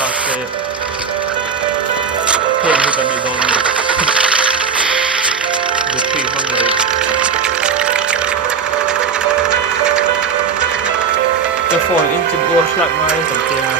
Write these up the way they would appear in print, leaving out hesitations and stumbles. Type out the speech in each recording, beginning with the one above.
chocolate thêm như tận bị đồn được thì không đượcจะฝนอินจิบัวฉลับไม้สังเกตนะ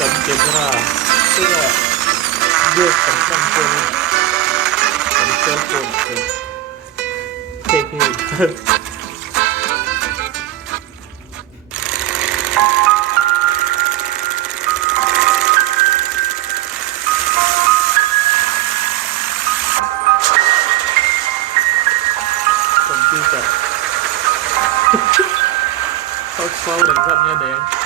สังเกตว่าเพื่อเลือกสำคัญตัวนี้เป็นเสื้อตัวเป็นเท่ๆผมที่จะเขาเฝ้าหนังสัตว์เนี่ยแดง